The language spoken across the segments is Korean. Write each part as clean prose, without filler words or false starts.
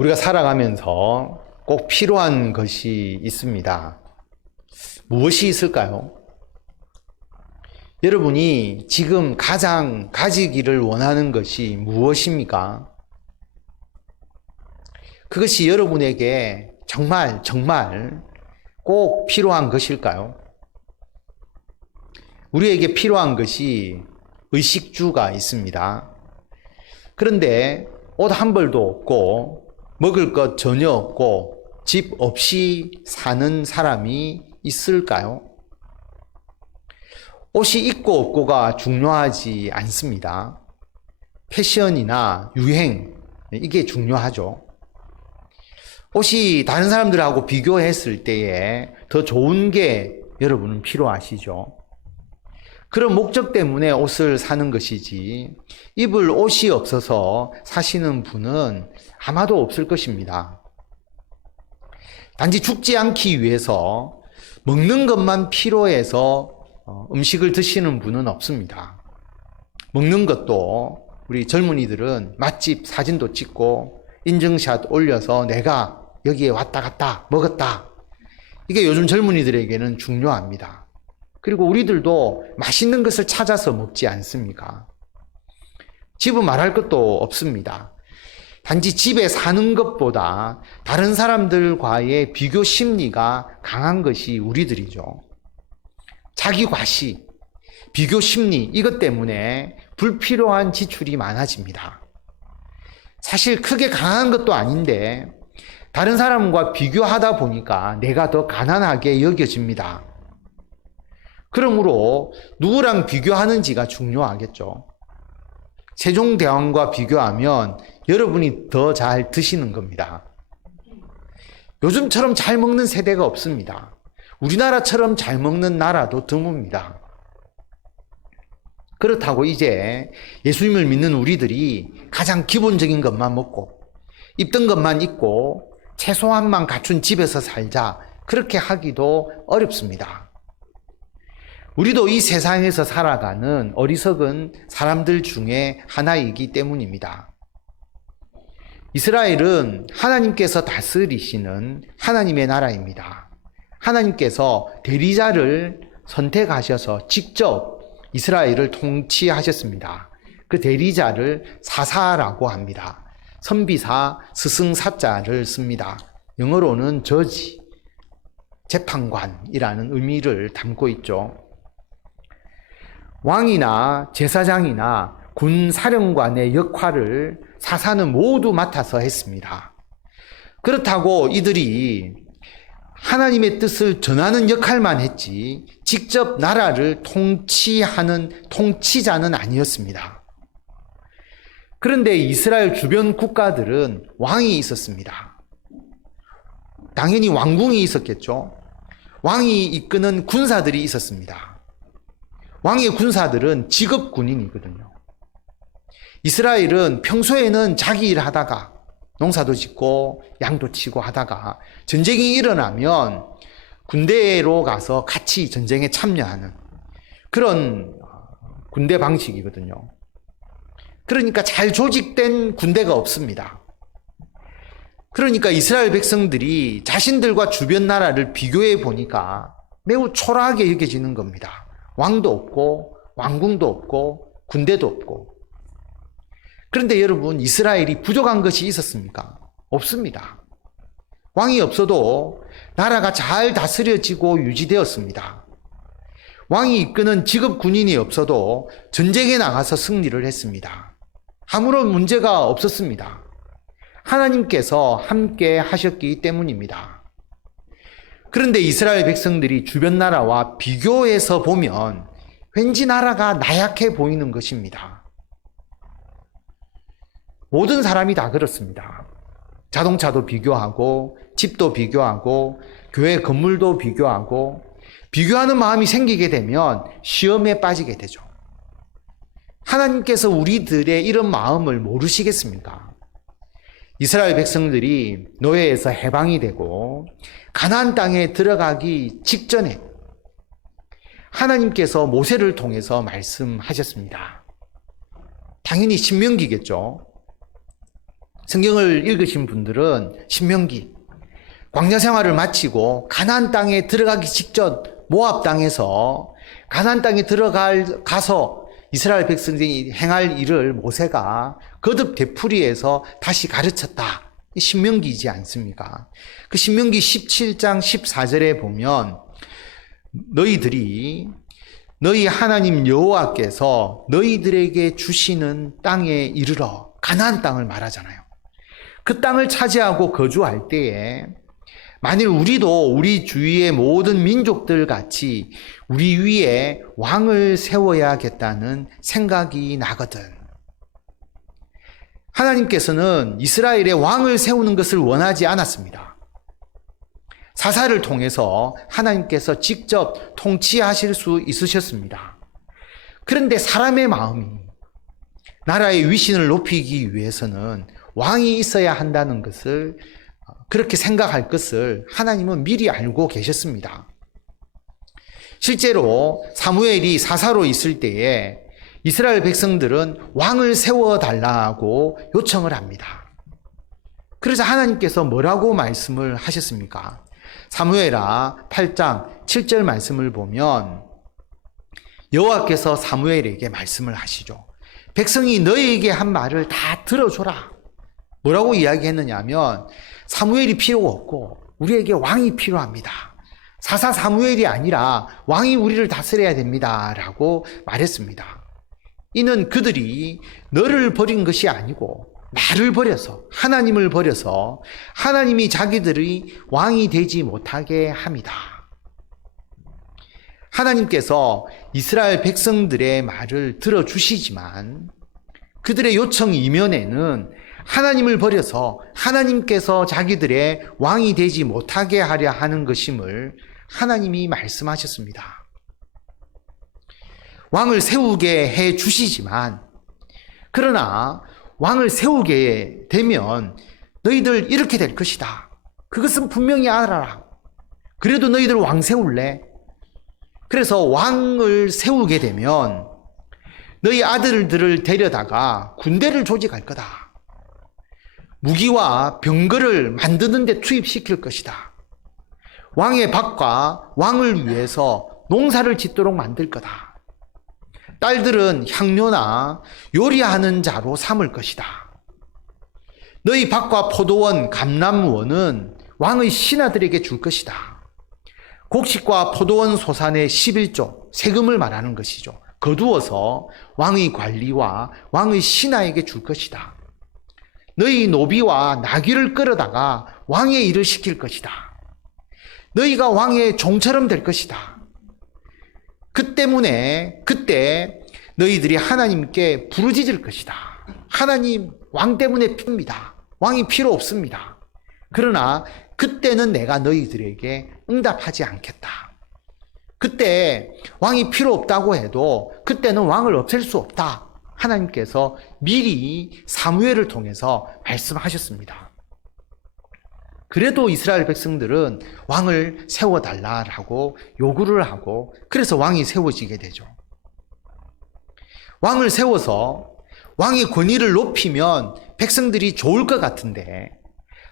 우리가 살아가면서 꼭 필요한 것이 있습니다. 무엇이 있을까요? 여러분이 지금 가장 가지기를 원하는 것이 무엇입니까? 그것이 여러분에게 정말 꼭 필요한 것일까요? 우리에게 필요한 것이 의식주가 있습니다. 그런데 옷 한 벌도 없고 먹을 것 전혀 없고 집 없이 사는 사람이 있을까요? 옷이 있고 없고가 중요하지 않습니다. 패션이나 유행, 이게 중요하죠. 옷이 다른 사람들하고 비교했을 때에 더 좋은 게 여러분은 필요하시죠. 그런 목적 때문에 옷을 사는 것이지 입을 옷이 없어서 사시는 분은 아마도 없을 것입니다. 단지 죽지 않기 위해서 먹는 것만 필요해서 음식을 드시는 분은 없습니다. 먹는 것도 우리 젊은이들은 맛집 사진도 찍고 인증샷 올려서 내가 여기에 왔다 갔다 먹었다. 이게 요즘 젊은이들에게는 중요합니다. 그리고 우리들도 맛있는 것을 찾아서 먹지 않습니까? 집은 말할 것도 없습니다. 단지 집에 사는 것보다 다른 사람들과의 비교 심리가 강한 것이 우리들이죠. 자기 과시, 비교 심리, 이것 때문에 불필요한 지출이 많아집니다. 사실 크게 강한 것도 아닌데 다른 사람과 비교하다 보니까 내가 더 가난하게 여겨집니다. 그러므로 누구랑 비교하는지가 중요하겠죠. 세종대왕과 비교하면 여러분이 더 잘 드시는 겁니다. 요즘처럼 잘 먹는 세대가 없습니다. 우리나라처럼 잘 먹는 나라도 드뭅니다. 그렇다고 이제 예수님을 믿는 우리들이 가장 기본적인 것만 먹고 입던 것만 입고 최소한만 갖춘 집에서 살자, 그렇게 하기도 어렵습니다. 우리도 이 세상에서 살아가는 어리석은 사람들 중에 하나이기 때문입니다. 이스라엘은 하나님께서 다스리시는 하나님의 나라입니다. 하나님께서 대리자를 선택하셔서 직접 이스라엘을 통치하셨습니다. 그 대리자를 사사라고 합니다. 선비사, 스승사자를 씁니다. 영어로는 저지, 재판관이라는 의미를 담고 있죠. 왕이나 제사장이나 군사령관의 역할을 사사는 모두 맡아서 했습니다. 그렇다고 이들이 하나님의 뜻을 전하는 역할만 했지 직접 나라를 통치하는 통치자는 아니었습니다. 그런데 이스라엘 주변 국가들은 왕이 있었습니다. 당연히 왕궁이 있었겠죠. 왕이 이끄는 군사들이 있었습니다. 왕의 군사들은 직업 군인이거든요. 이스라엘은 평소에는 자기 일 하다가 농사도 짓고 양도 치고 하다가 전쟁이 일어나면 군대로 가서 같이 전쟁에 참여하는 그런 군대 방식이거든요. 그러니까 잘 조직된 군대가 없습니다. 그러니까 이스라엘 백성들이 자신들과 주변 나라를 비교해 보니까 매우 초라하게 여겨지는 겁니다. 왕도 없고 왕궁도 없고 군대도 없고. 그런데 여러분, 이스라엘이 부족한 것이 있었습니까? 없습니다. 왕이 없어도 나라가 잘 다스려지고 유지되었습니다. 왕이 이끄는 직업 군인이 없어도 전쟁에 나가서 승리를 했습니다. 아무런 문제가 없었습니다. 하나님께서 함께 하셨기 때문입니다. 그런데 이스라엘 백성들이 주변 나라와 비교해서 보면 왠지 나라가 나약해 보이는 것입니다. 모든 사람이 다 그렇습니다. 자동차도 비교하고 집도 비교하고 교회 건물도 비교하고 비교하는 마음이 생기게 되면 시험에 빠지게 되죠. 하나님께서 우리들의 이런 마음을 모르시겠습니까? 이스라엘 백성들이 노예에서 해방이 되고 가나안 땅에 들어가기 직전에 하나님께서 모세를 통해서 말씀하셨습니다. 당연히 신명기겠죠. 성경을 읽으신 분들은 신명기, 광야 생활을 마치고 가나안 땅에 들어가기 직전 모압 땅에서 가나안 땅에 가서 이스라엘 백성들이 행할 일을 모세가 거듭 되풀이해서 다시 가르쳤다. 신명기이지 않습니까? 그 신명기 17장 14절에 보면 너희 하나님 여호와께서 너희들에게 주시는 땅에 이르러, 가나안 땅을 말하잖아요. 그 땅을 차지하고 거주할 때에 만일 우리도 우리 주위의 모든 민족들 같이 우리 위에 왕을 세워야겠다는 생각이 나거든. 하나님께서는 이스라엘의 왕을 세우는 것을 원하지 않았습니다. 사사를 통해서 하나님께서 직접 통치하실 수 있으셨습니다. 그런데 사람의 마음이 나라의 위신을 높이기 위해서는 왕이 있어야 한다는 것을, 그렇게 생각할 것을 하나님은 미리 알고 계셨습니다. 실제로 사무엘이 사사로 있을 때에 이스라엘 백성들은 왕을 세워달라고 요청을 합니다. 그래서 하나님께서 뭐라고 말씀을 하셨습니까? 사무엘하 8장 7절 말씀을 보면 여호와께서 사무엘에게 말씀을 하시죠. 백성이 너희에게 한 말을 다 들어줘라. 뭐라고 이야기했느냐 하면 사무엘이 필요가 없고 우리에게 왕이 필요합니다. 사사 사무엘이 아니라 왕이 우리를 다스려야 됩니다. 라고 말했습니다. 이는 그들이 너를 버린 것이 아니고 나를 버려서, 하나님을 버려서 하나님이 자기들이 왕이 되지 못하게 합니다. 하나님께서 이스라엘 백성들의 말을 들어주시지만 그들의 요청 이면에는 하나님을 버려서 하나님께서 자기들의 왕이 되지 못하게 하려 하는 것임을 하나님이 말씀하셨습니다. 왕을 세우게 해 주시지만, 그러나 왕을 세우게 되면 너희들 이렇게 될 것이다. 그것은 분명히 알아라. 그래도 너희들 왕 세울래? 그래서 왕을 세우게 되면 너희 아들들을 데려다가 군대를 조직할 거다. 무기와 병거를 만드는 데 투입시킬 것이다. 왕의 밭과 왕을 위해서 농사를 짓도록 만들 거다. 딸들은 향료나 요리하는 자로 삼을 것이다. 너희 밭과 포도원, 감람원은 왕의 신하들에게 줄 것이다. 곡식과 포도원 소산의 11조, 세금을 말하는 것이죠. 거두어서 왕의 관리와 왕의 신하에게 줄 것이다. 너희 노비와 나귀를 끌어다가 왕의 일을 시킬 것이다. 너희가 왕의 종처럼 될 것이다. 그때 너희들이 하나님께 부르짖을 것이다. 하나님, 왕 때문에 핍니다. 왕이 필요 없습니다. 그러나 그때는 내가 너희들에게 응답하지 않겠다. 그때 왕이 필요 없다고 해도 그때는 왕을 없앨 수 없다. 하나님께서 미리 사무엘을 통해서 말씀하셨습니다. 그래도 이스라엘 백성들은 왕을 세워달라고 요구를 하고, 그래서 왕이 세워지게 되죠. 왕을 세워서 왕의 권위를 높이면 백성들이 좋을 것 같은데,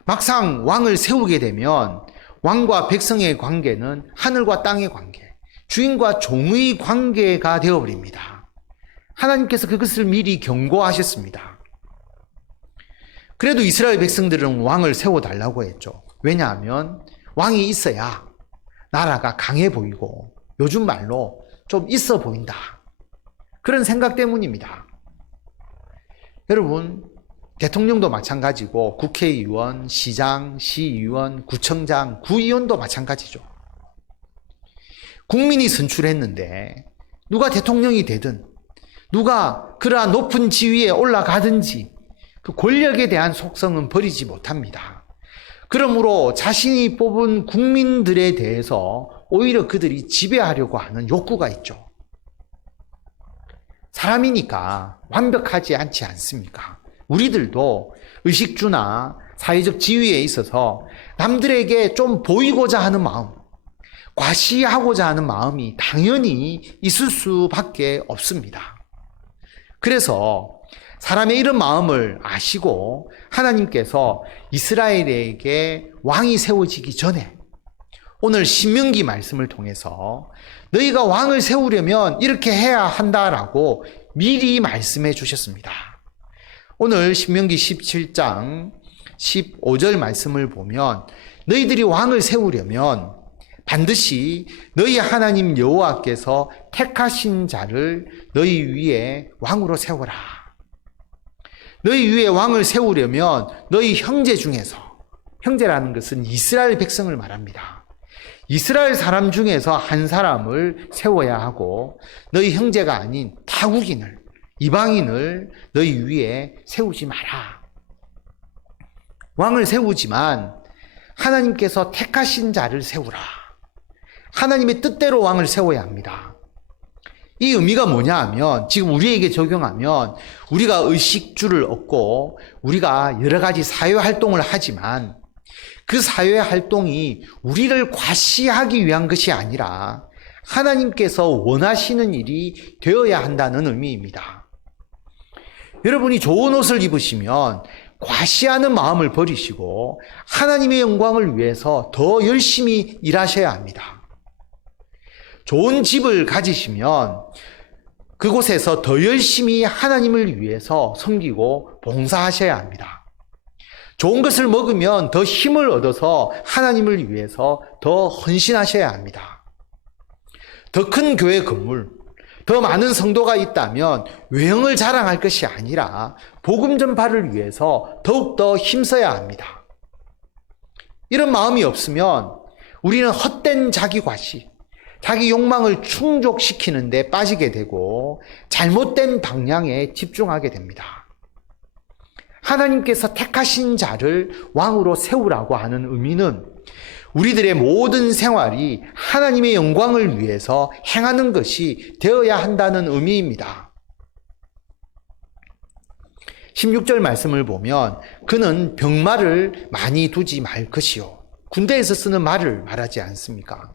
막상 왕을 세우게 되면 왕과 백성의 관계는 하늘과 땅의 관계, 주인과 종의 관계가 되어버립니다. 하나님께서 그것을 미리 경고하셨습니다. 그래도 이스라엘 백성들은 왕을 세워달라고 했죠. 왜냐하면 왕이 있어야 나라가 강해 보이고 요즘 말로 좀 있어 보인다. 그런 생각 때문입니다. 여러분, 대통령도 마찬가지고 국회의원, 시장, 시의원, 구청장, 구의원도 마찬가지죠. 국민이 선출했는데 누가 대통령이 되든 누가 그러한 높은 지위에 올라가든지 그 권력에 대한 속성은 버리지 못합니다. 그러므로 자신이 뽑은 국민들에 대해서 오히려 그들이 지배하려고 하는 욕구가 있죠. 사람이니까 완벽하지 않지 않습니까? 우리들도 의식주나 사회적 지위에 있어서 남들에게 좀 보이고자 하는 마음, 과시하고자 하는 마음이 당연히 있을 수밖에 없습니다. 그래서 사람의 이런 마음을 아시고 하나님께서 이스라엘에게 왕이 세워지기 전에 오늘 신명기 말씀을 통해서 너희가 왕을 세우려면 이렇게 해야 한다라고 미리 말씀해 주셨습니다. 오늘 신명기 17장 15절 말씀을 보면 너희들이 왕을 세우려면 반드시 너희 하나님 여호와께서 택하신 자를 너희 위에 왕으로 세워라. 너희 위에 왕을 세우려면 너희 형제 중에서, 형제라는 것은 이스라엘 백성을 말합니다. 이스라엘 사람 중에서 한 사람을 세워야 하고 너희 형제가 아닌 타국인을, 이방인을 너희 위에 세우지 마라. 왕을 세우지만 하나님께서 택하신 자를 세우라. 하나님의 뜻대로 왕을 세워야 합니다. 이 의미가 뭐냐 하면 지금 우리에게 적용하면 우리가 의식주를 얻고 우리가 여러 가지 사회활동을 하지만 그 사회활동이 우리를 과시하기 위한 것이 아니라 하나님께서 원하시는 일이 되어야 한다는 의미입니다. 여러분이 좋은 옷을 입으시면 과시하는 마음을 버리시고 하나님의 영광을 위해서 더 열심히 일하셔야 합니다. 좋은 집을 가지시면 그곳에서 더 열심히 하나님을 위해서 섬기고 봉사하셔야 합니다. 좋은 것을 먹으면 더 힘을 얻어서 하나님을 위해서 더 헌신하셔야 합니다. 더 큰 교회 건물, 더 많은 성도가 있다면 외형을 자랑할 것이 아니라 복음 전파를 위해서 더욱더 힘써야 합니다. 이런 마음이 없으면 우리는 헛된 자기 과시, 자기 욕망을 충족시키는 데 빠지게 되고 잘못된 방향에 집중하게 됩니다. 하나님께서 택하신 자를 왕으로 세우라고 하는 의미는 우리들의 모든 생활이 하나님의 영광을 위해서 행하는 것이 되어야 한다는 의미입니다. 16절 말씀을 보면 그는 병마를 많이 두지 말 것이요. 군대에서 쓰는 말을 말하지 않습니까?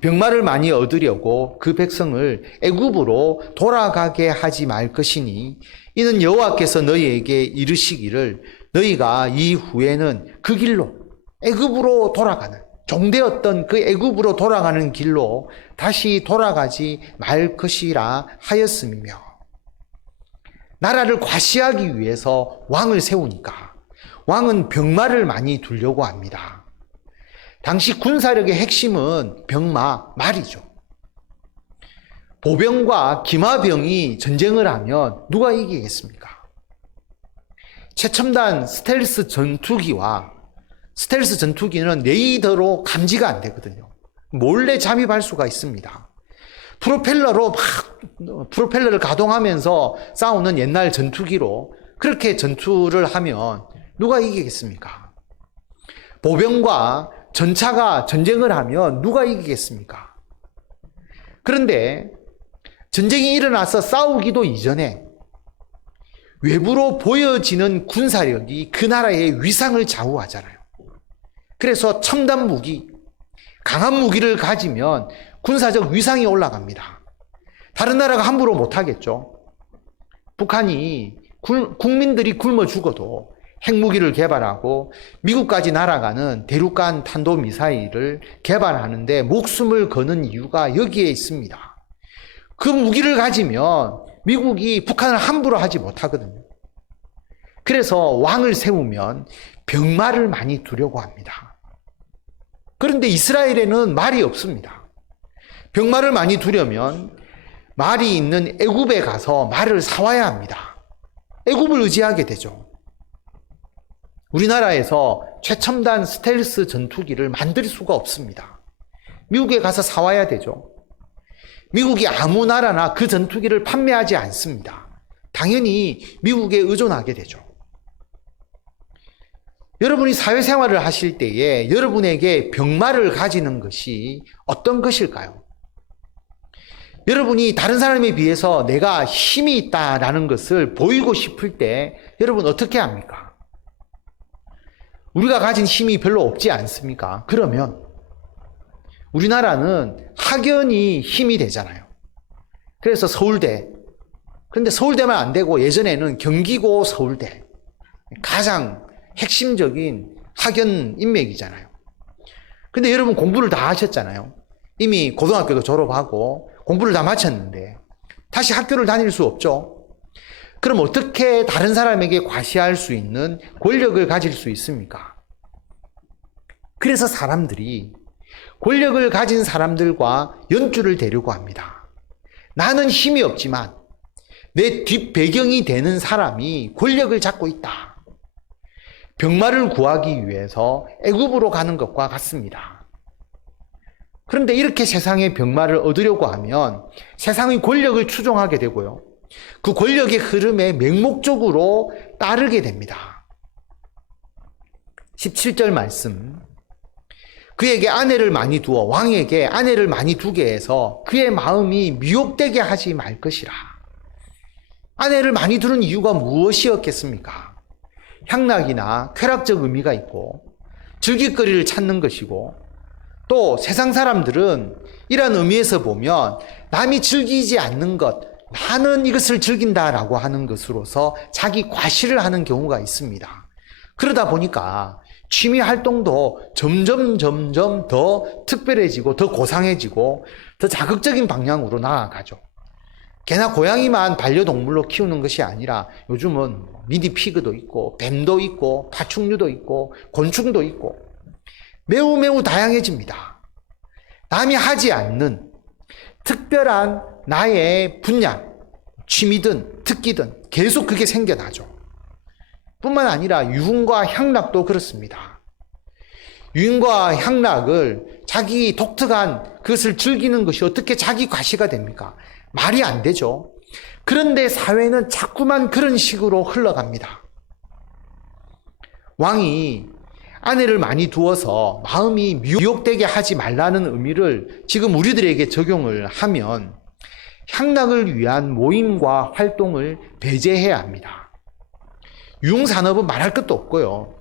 병마를 많이 얻으려고 그 백성을 애굽으로 돌아가게 하지 말 것이니 이는 여호와께서 너희에게 이르시기를 너희가 이후에는 그 길로 애굽으로 돌아가는 종되었던 그 애굽으로 돌아가는 길로 다시 돌아가지 말 것이라 하였음이며 나라를 과시하기 위해서 왕을 세우니까 왕은 병마를 많이 두려고 합니다. 당시 군사력의 핵심은 병마, 말이죠. 보병과 기마병이 전쟁을 하면 누가 이기겠습니까? 최첨단 스텔스 전투기와 스텔스 전투기는 레이더로 감지가 안 되거든요. 몰래 잠입할 수가 있습니다. 프로펠러를 가동하면서 싸우는 옛날 전투기로 그렇게 전투를 하면 누가 이기겠습니까? 보병과 전차가 전쟁을 하면 누가 이기겠습니까? 그런데 전쟁이 일어나서 싸우기도 이전에 외부로 보여지는 군사력이 그 나라의 위상을 좌우하잖아요. 그래서 첨단 무기, 강한 무기를 가지면 군사적 위상이 올라갑니다. 다른 나라가 함부로 못하겠죠. 북한이 국민들이 굶어 죽어도 핵무기를 개발하고 미국까지 날아가는 대륙간 탄도미사일을 개발하는데 목숨을 거는 이유가 여기에 있습니다. 그 무기를 가지면 미국이 북한을 함부로 하지 못하거든요. 그래서 왕을 세우면 병마를 많이 두려고 합니다. 그런데 이스라엘에는 말이 없습니다. 병마를 많이 두려면 말이 있는 애굽에 가서 말을 사와야 합니다. 애굽을 의지하게 되죠. 우리나라에서 최첨단 스텔스 전투기를 만들 수가 없습니다. 미국에 가서 사와야 되죠. 미국이 아무 나라나 그 전투기를 판매하지 않습니다. 당연히 미국에 의존하게 되죠. 여러분이 사회생활을 하실 때에 여러분에게 병마를 가지는 것이 어떤 것일까요? 여러분이 다른 사람에 비해서 내가 힘이 있다라는 것을 보이고 싶을 때 여러분 어떻게 합니까? 우리가 가진 힘이 별로 없지 않습니까? 그러면 우리나라는 학연이 힘이 되잖아요. 그래서 서울대, 그런데 서울대만 안 되고 예전에는 경기고 서울대, 가장 핵심적인 학연 인맥이잖아요. 근데 여러분 공부를 다 하셨잖아요. 이미 고등학교도 졸업하고 공부를 다 마쳤는데 다시 학교를 다닐 수 없죠. 그럼 어떻게 다른 사람에게 과시할 수 있는 권력을 가질 수 있습니까? 그래서 사람들이 권력을 가진 사람들과 연주를 대려고 합니다. 나는 힘이 없지만 내 뒷배경이 되는 사람이 권력을 잡고 있다. 병마를 구하기 위해서 애굽으로 가는 것과 같습니다. 그런데 이렇게 세상의 병마를 얻으려고 하면 세상의 권력을 추종하게 되고요. 그 권력의 흐름에 맹목적으로 따르게 됩니다. 17절 말씀. 그에게 아내를 많이 두어 왕에게 아내를 많이 두게 해서 그의 마음이 미혹되게 하지 말 것이라. 아내를 많이 두는 이유가 무엇이었겠습니까? 향락이나 쾌락적 의미가 있고 즐길거리를 찾는 것이고, 또 세상 사람들은 이런 의미에서 보면 남이 즐기지 않는 것, 나는 이것을 즐긴다라고 하는 것으로서 자기 과시를 하는 경우가 있습니다. 그러다 보니까 취미 활동도 점점 더 특별해지고 더 고상해지고 더 자극적인 방향으로 나아가죠. 개나 고양이만 반려동물로 키우는 것이 아니라 요즘은 미니피그도 있고 뱀도 있고 파충류도 있고 곤충도 있고 매우 다양해집니다. 남이 하지 않는 특별한 나의 분야, 취미든 특기든 계속 그게 생겨나죠. 뿐만 아니라 유흥과 향락도 그렇습니다. 유흥과 향락을 자기 독특한 그것을 즐기는 것이 어떻게 자기 과시가 됩니까? 말이 안 되죠. 그런데 사회는 자꾸만 그런 식으로 흘러갑니다. 왕이 아내를 많이 두어서 마음이 미혹되게 하지 말라는 의미를 지금 우리들에게 적용을 하면 향락을 위한 모임과 활동을 배제해야 합니다. 유흥산업은 말할 것도 없고요.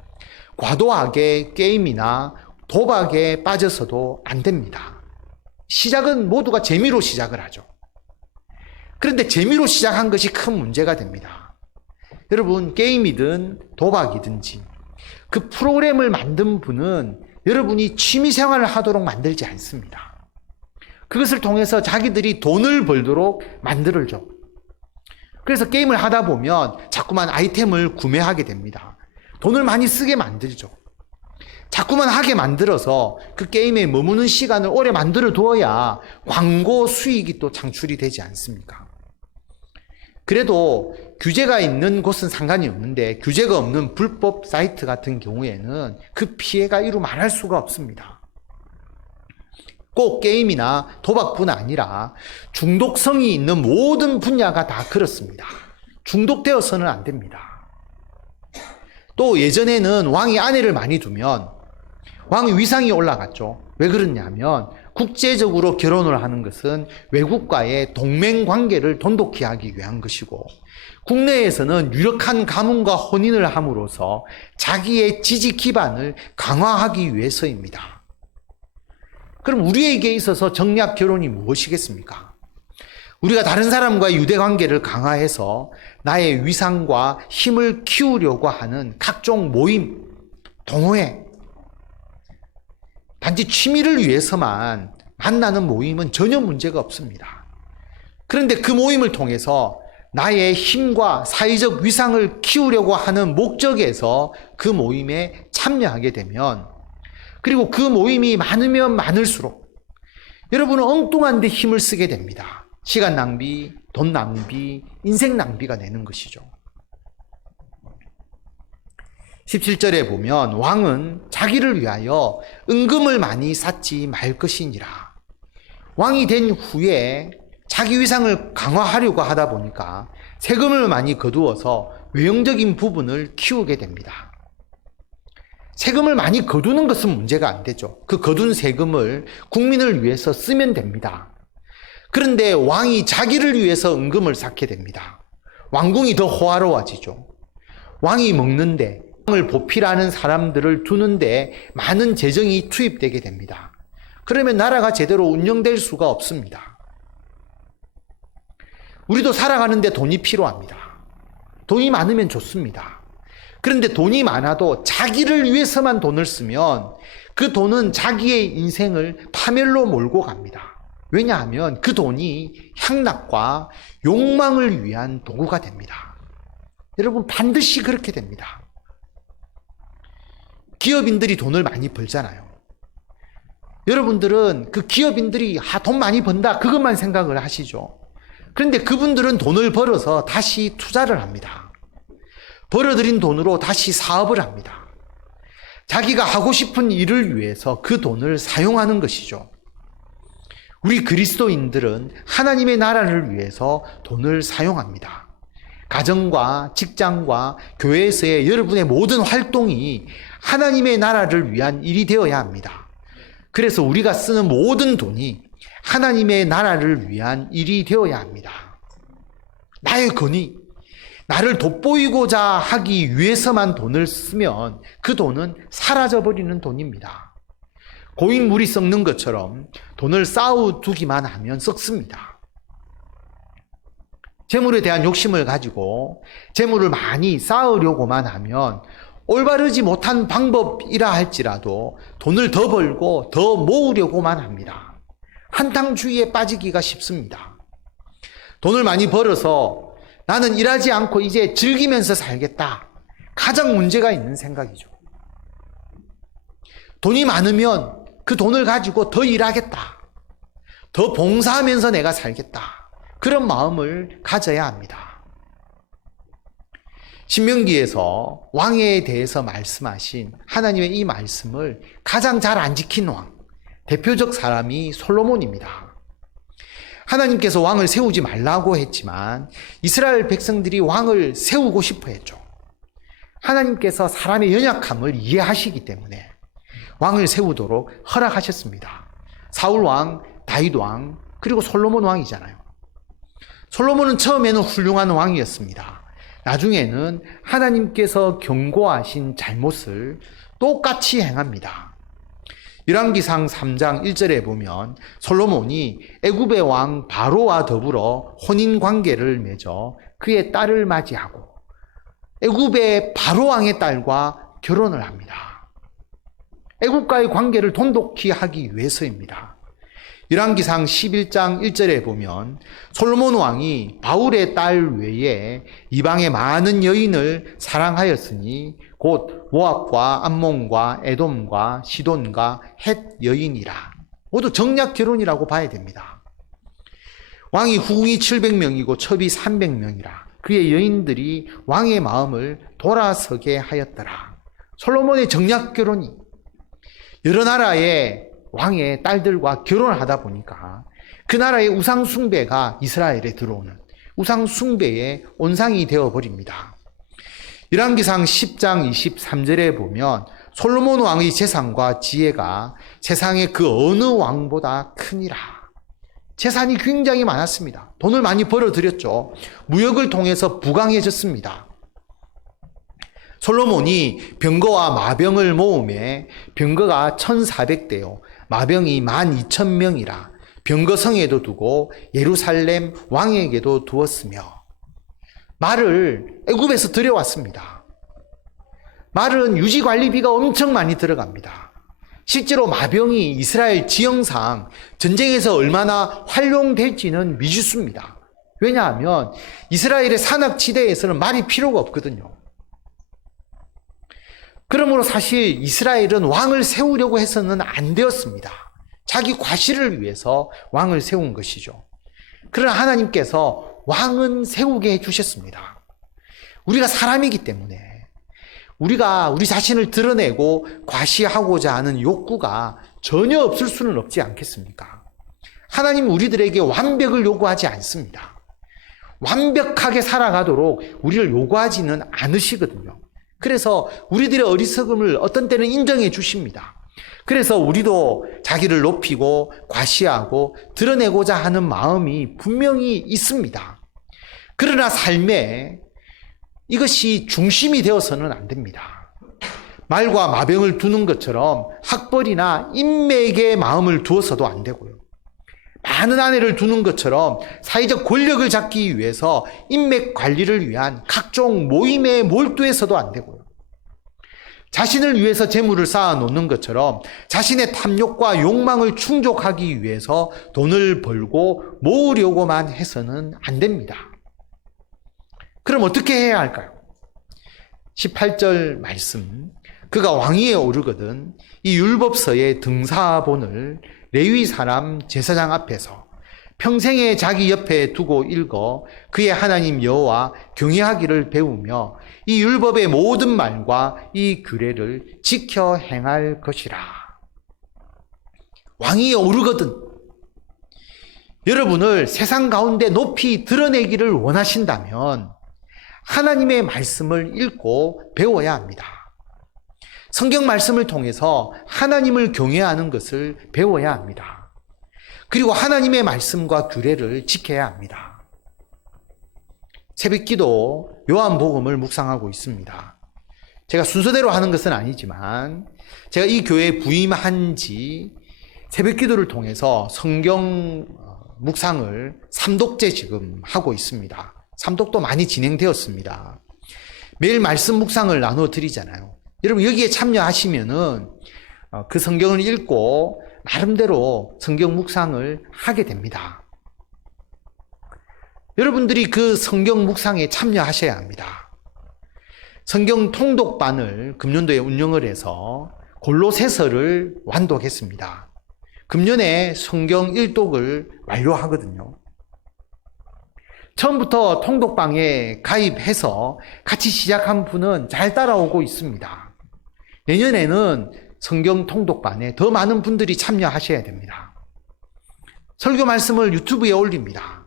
과도하게 게임이나 도박에 빠져서도 안 됩니다. 시작은 모두가 재미로 시작을 하죠. 그런데 재미로 시작한 것이 큰 문제가 됩니다. 여러분, 게임이든 도박이든지 그 프로그램을 만든 분은 여러분이 취미생활을 하도록 만들지 않습니다. 그것을 통해서 자기들이 돈을 벌도록 만들죠. 그래서 게임을 하다 보면 자꾸만 아이템을 구매하게 됩니다. 돈을 많이 쓰게 만들죠. 자꾸만 하게 만들어서 그 게임에 머무는 시간을 오래 만들어 두어야 광고 수익이 또 창출이 되지 않습니까? 그래도 규제가 있는 곳은 상관이 없는데 규제가 없는 불법 사이트 같은 경우에는 그 피해가 이루 말할 수가 없습니다. 꼭 게임이나 도박뿐 아니라 중독성이 있는 모든 분야가 다 그렇습니다. 중독되어서는 안 됩니다. 또 예전에는 왕이 아내를 많이 두면 왕의 위상이 올라갔죠. 왜 그러냐면 국제적으로 결혼을 하는 것은 외국과의 동맹 관계를 돈독히 하기 위한 것이고, 국내에서는 유력한 가문과 혼인을 함으로써 자기의 지지 기반을 강화하기 위해서입니다. 그럼 우리에게 있어서 정략 결혼이 무엇이겠습니까? 우리가 다른 사람과의 유대 관계를 강화해서 나의 위상과 힘을 키우려고 하는 각종 모임, 동호회, 단지 취미를 위해서만 만나는 모임은 전혀 문제가 없습니다. 그런데 그 모임을 통해서 나의 힘과 사회적 위상을 키우려고 하는 목적에서 그 모임에 참여하게 되면, 그리고 그 모임이 많으면 많을수록 여러분은 엉뚱한 데 힘을 쓰게 됩니다. 시간 낭비, 돈 낭비, 인생 낭비가 되는 것이죠. 17절에 보면 왕은 자기를 위하여 은금을 많이 쌓지 말 것이니라. 왕이 된 후에 자기 위상을 강화하려고 하다 보니까 세금을 많이 거두어서 외형적인 부분을 키우게 됩니다. 세금을 많이 거두는 것은 문제가 안 되죠. 그 거둔 세금을 국민을 위해서 쓰면 됩니다. 그런데 왕이 자기를 위해서 은금을 쌓게 됩니다. 왕궁이 더 호화로워지죠. 왕이 먹는데, 왕을 보필하는 사람들을 두는데 많은 재정이 투입되게 됩니다. 그러면 나라가 제대로 운영될 수가 없습니다. 우리도 살아가는데 돈이 필요합니다. 돈이 많으면 좋습니다. 그런데 돈이 많아도 자기를 위해서만 돈을 쓰면 그 돈은 자기의 인생을 파멸로 몰고 갑니다. 왜냐하면 그 돈이 향락과 욕망을 위한 도구가 됩니다. 여러분, 반드시 그렇게 됩니다. 기업인들이 돈을 많이 벌잖아요. 여러분들은 그 기업인들이 돈 많이 번다 그것만 생각을 하시죠. 그런데 그분들은 돈을 벌어서 다시 투자를 합니다. 벌어들인 돈으로 다시 사업을 합니다. 자기가 하고 싶은 일을 위해서 그 돈을 사용하는 것이죠. 우리 그리스도인들은 하나님의 나라를 위해서 돈을 사용합니다. 가정과 직장과 교회에서의 여러분의 모든 활동이 하나님의 나라를 위한 일이 되어야 합니다. 그래서 우리가 쓰는 모든 돈이 하나님의 나라를 위한 일이 되어야 합니다. 나의 권위, 나를 돋보이고자 하기 위해서만 돈을 쓰면 그 돈은 사라져버리는 돈입니다. 고인 물이 썩는 것처럼 돈을 쌓아두기만 하면 썩습니다. 재물에 대한 욕심을 가지고 재물을 많이 쌓으려고만 하면 올바르지 못한 방법이라 할지라도 돈을 더 벌고 더 모으려고만 합니다. 한탕주의에 빠지기가 쉽습니다. 돈을 많이 벌어서 나는 일하지 않고 이제 즐기면서 살겠다. 가장 문제가 있는 생각이죠. 돈이 많으면 그 돈을 가지고 더 일하겠다. 더 봉사하면서 내가 살겠다. 그런 마음을 가져야 합니다. 신명기에서 왕에 대해서 말씀하신 하나님의 이 말씀을 가장 잘 안 지킨 왕, 대표적 사람이 솔로몬입니다. 하나님께서 왕을 세우지 말라고 했지만 이스라엘 백성들이 왕을 세우고 싶어 했죠. 하나님께서 사람의 연약함을 이해하시기 때문에 왕을 세우도록 허락하셨습니다. 사울 왕, 다윗 왕, 그리고 솔로몬 왕이잖아요. 솔로몬은 처음에는 훌륭한 왕이었습니다. 나중에는 하나님께서 경고하신 잘못을 똑같이 행합니다. 열왕기상 3장 1절에 보면 솔로몬이 애굽의 왕 바로와 더불어 혼인 관계를 맺어 그의 딸을 맞이하고 애굽의 바로 왕의 딸과 결혼을 합니다. 애굽과의 관계를 돈독히 하기 위해서입니다. 열왕기상 11장 1절에 보면 솔로몬 왕이 바울의 딸 외에 이방의 많은 여인을 사랑하였으니 곧 모압과 암몬과 에돔과 시돈과 헷 여인이라. 모두 정략 결혼이라고 봐야 됩니다. 왕이 후궁이 700명이고 첩이 300명이라. 그의 여인들이 왕의 마음을 돌아서게 하였더라. 솔로몬의 정략 결혼이 여러 나라의 왕의 딸들과 결혼을 하다 보니까 그 나라의 우상 숭배가 이스라엘에 들어오는 우상 숭배의 온상이 되어버립니다. 열왕기상 10장 23절에 보면 솔로몬 왕의 재산과 지혜가 세상의 그 어느 왕보다 크니라. 재산이 굉장히 많았습니다. 돈을 많이 벌어들였죠. 무역을 통해서 부강해졌습니다. 솔로몬이 병거와 마병을 모음에 병거가 1400대요. 마병이 12,000명이라 병거성에도 두고 예루살렘 왕에게도 두었으며 말을 애굽에서 들여왔습니다. 말은 유지관리비가 엄청 많이 들어갑니다. 실제로 마병이 이스라엘 지형상 전쟁에서 얼마나 활용될지는 미지수입니다. 왜냐하면 이스라엘의 산악지대에서는 말이 필요가 없거든요. 그러므로 사실 이스라엘은 왕을 세우려고 해서는 안 되었습니다. 자기 과실을 위해서 왕을 세운 것이죠. 그러나 하나님께서 왕은 세우게 해주셨습니다. 우리가 사람이기 때문에 우리가 우리 자신을 드러내고 과시하고자 하는 욕구가 전혀 없을 수는 없지 않겠습니까? 하나님은 우리들에게 완벽을 요구하지 않습니다. 완벽하게 살아가도록 우리를 요구하지는 않으시거든요. 그래서 우리들의 어리석음을 어떤 때는 인정해 주십니다. 그래서 우리도 자기를 높이고 과시하고 드러내고자 하는 마음이 분명히 있습니다. 그러나 삶에 이것이 중심이 되어서는 안 됩니다. 말과 마병을 두는 것처럼 학벌이나 인맥의 마음을 두어서도 안 되고요. 많은 아내를 두는 것처럼 사회적 권력을 잡기 위해서 인맥 관리를 위한 각종 모임에 몰두해서도 안 되고요. 자신을 위해서 재물을 쌓아 놓는 것처럼 자신의 탐욕과 욕망을 충족하기 위해서 돈을 벌고 모으려고만 해서는 안 됩니다. 그럼 어떻게 해야 할까요? 18절 말씀, 그가 왕위에 오르거든 이 율법서의 등사본을 레위 사람 제사장 앞에서 평생에 자기 옆에 두고 읽어 그의 하나님 여호와 경외하기를 배우며 이 율법의 모든 말과 이 규례를 지켜 행할 것이라. 왕위에 오르거든. 여러분을 세상 가운데 높이 드러내기를 원하신다면 하나님의 말씀을 읽고 배워야 합니다. 성경 말씀을 통해서 하나님을 경외하는 것을 배워야 합니다. 그리고 하나님의 말씀과 규례를 지켜야 합니다. 새벽기도 요한복음을 묵상하고 있습니다. 제가 순서대로 하는 것은 아니지만 제가 이 교회에 부임한 지 새벽기도를 통해서 성경 묵상을 3독째 지금 하고 있습니다. 3독도 많이 진행되었습니다. 매일 말씀 묵상을 나눠 드리잖아요. 여러분 여기에 참여하시면은 그 성경을 읽고 나름대로 성경 묵상을 하게 됩니다. 여러분들이 그 성경 묵상에 참여하셔야 합니다. 성경 통독반을 금년도에 운영을 해서 골로새서를 완독했습니다. 금년에 성경 1독을 완료하거든요. 처음부터 통독방에 가입해서 같이 시작한 분은 잘 따라오고 있습니다. 내년에는 성경 통독반에 더 많은 분들이 참여하셔야 됩니다. 설교 말씀을 유튜브에 올립니다.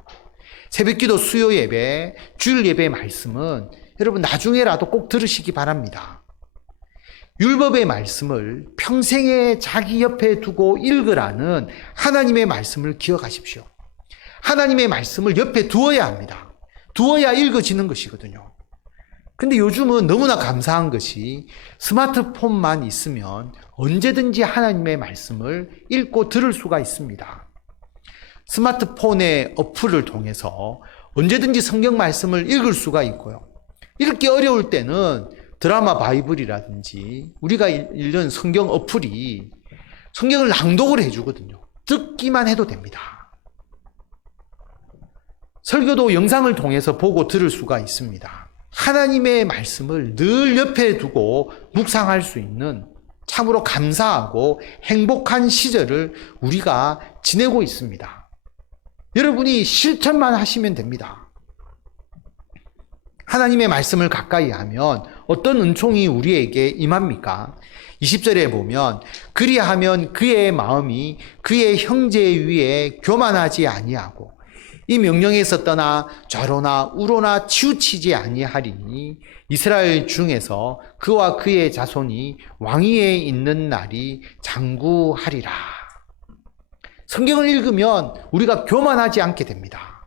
새벽기도 수요 예배, 주일 예배 말씀은 여러분 나중에라도 꼭 들으시기 바랍니다. 율법의 말씀을 평생에 자기 옆에 두고 읽으라는 하나님의 말씀을 기억하십시오. 하나님의 말씀을 옆에 두어야 합니다. 두어야 읽어지는 것이거든요. 근데 요즘은 너무나 감사한 것이 스마트폰만 있으면 언제든지 하나님의 말씀을 읽고 들을 수가 있습니다. 스마트폰의 어플을 통해서 언제든지 성경 말씀을 읽을 수가 있고요. 읽기 어려울 때는 드라마 바이블이라든지 우리가 읽는 성경 어플이 성경을 낭독을 해주거든요. 듣기만 해도 됩니다. 설교도 영상을 통해서 보고 들을 수가 있습니다. 하나님의 말씀을 늘 옆에 두고 묵상할 수 있는 참으로 감사하고 행복한 시절을 우리가 지내고 있습니다. 여러분이 실천만 하시면 됩니다. 하나님의 말씀을 가까이 하면 어떤 은총이 우리에게 임합니까? 20절에 보면 그리하면 그의 마음이 그의 형제 위에 교만하지 아니하고 이 명령에서 떠나 좌로나 우로나 치우치지 아니하리니 이스라엘 중에서 그와 그의 자손이 왕위에 있는 날이 장구하리라. 성경을 읽으면 우리가 교만하지 않게 됩니다.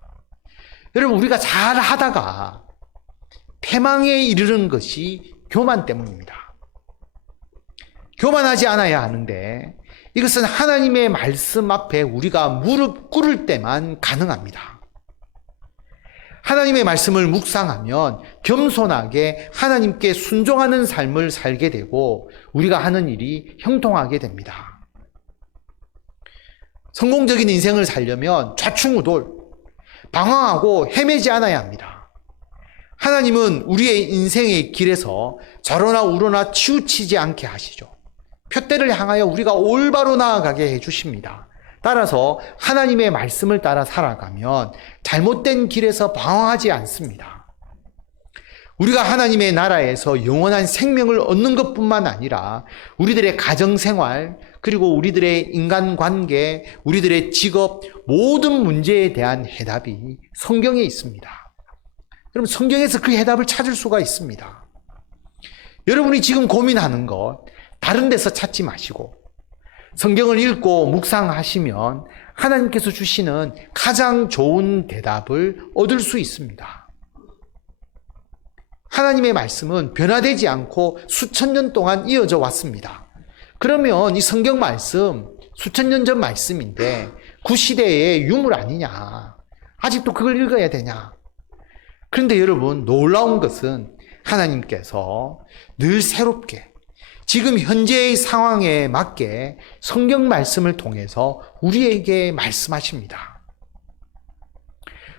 여러분 우리가 잘 하다가 패망에 이르는 것이 교만 때문입니다. 교만하지 않아야 하는데 이것은 하나님의 말씀 앞에 우리가 무릎 꿇을 때만 가능합니다. 하나님의 말씀을 묵상하면 겸손하게 하나님께 순종하는 삶을 살게 되고 우리가 하는 일이 형통하게 됩니다. 성공적인 인생을 살려면 좌충우돌, 방황하고 헤매지 않아야 합니다. 하나님은 우리의 인생의 길에서 좌로나 우로나 치우치지 않게 하시죠. 표대를 향하여 우리가 올바로 나아가게 해주십니다. 따라서 하나님의 말씀을 따라 살아가면 잘못된 길에서 방황하지 않습니다. 우리가 하나님의 나라에서 영원한 생명을 얻는 것뿐만 아니라 우리들의 가정생활, 그리고 우리들의 인간관계, 우리들의 직업, 모든 문제에 대한 해답이 성경에 있습니다. 여러분 성경에서 그 해답을 찾을 수가 있습니다. 여러분이 지금 고민하는 것 다른 데서 찾지 마시고 성경을 읽고 묵상하시면 하나님께서 주시는 가장 좋은 대답을 얻을 수 있습니다. 하나님의 말씀은 변화되지 않고 수천 년 동안 이어져 왔습니다. 그러면 이 성경 말씀 수천 년 전 말씀인데 구시대의 유물 아니냐. 아직도 그걸 읽어야 되냐. 그런데 여러분, 놀라운 것은 하나님께서 늘 새롭게 지금 현재의 상황에 맞게 성경 말씀을 통해서 우리에게 말씀하십니다.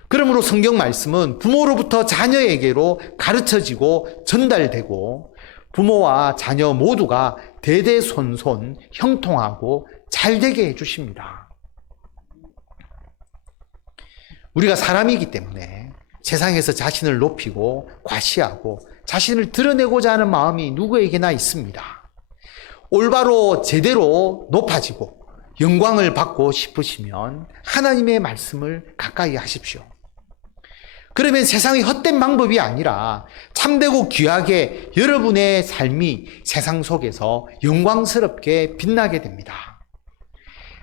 그러므로 성경 말씀은 부모로부터 자녀에게로 가르쳐지고 전달되고 부모와 자녀 모두가 대대손손 형통하고 잘되게 해주십니다. 우리가 사람이기 때문에 세상에서 자신을 높이고 과시하고 자신을 드러내고자 하는 마음이 누구에게나 있습니다. 올바로 제대로 높아지고 영광을 받고 싶으시면 하나님의 말씀을 가까이 하십시오. 그러면 세상의 헛된 방법이 아니라 참되고 귀하게 여러분의 삶이 세상 속에서 영광스럽게 빛나게 됩니다.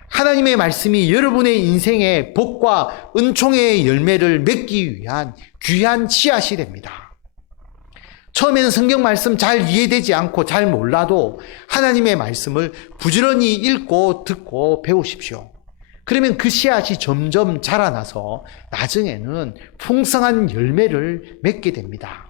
하나님의 말씀이 여러분의 인생의 복과 은총의 열매를 맺기 위한 귀한 씨앗이 됩니다. 처음에는 성경 말씀 잘 이해되지 않고 잘 몰라도 하나님의 말씀을 부지런히 읽고 듣고 배우십시오. 그러면 그 씨앗이 점점 자라나서 나중에는 풍성한 열매를 맺게 됩니다.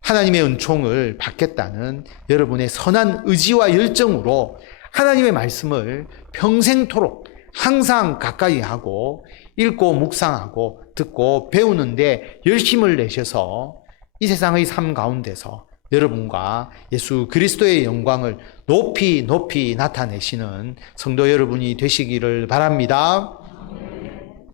하나님의 은총을 받겠다는 여러분의 선한 의지와 열정으로 하나님의 말씀을 평생토록 항상 가까이 하고 읽고 묵상하고 듣고 배우는데 열심을 내셔서 이 세상의 삶 가운데서 여러분과 예수 그리스도의 영광을 높이 높이 나타내시는 성도 여러분이 되시기를 바랍니다.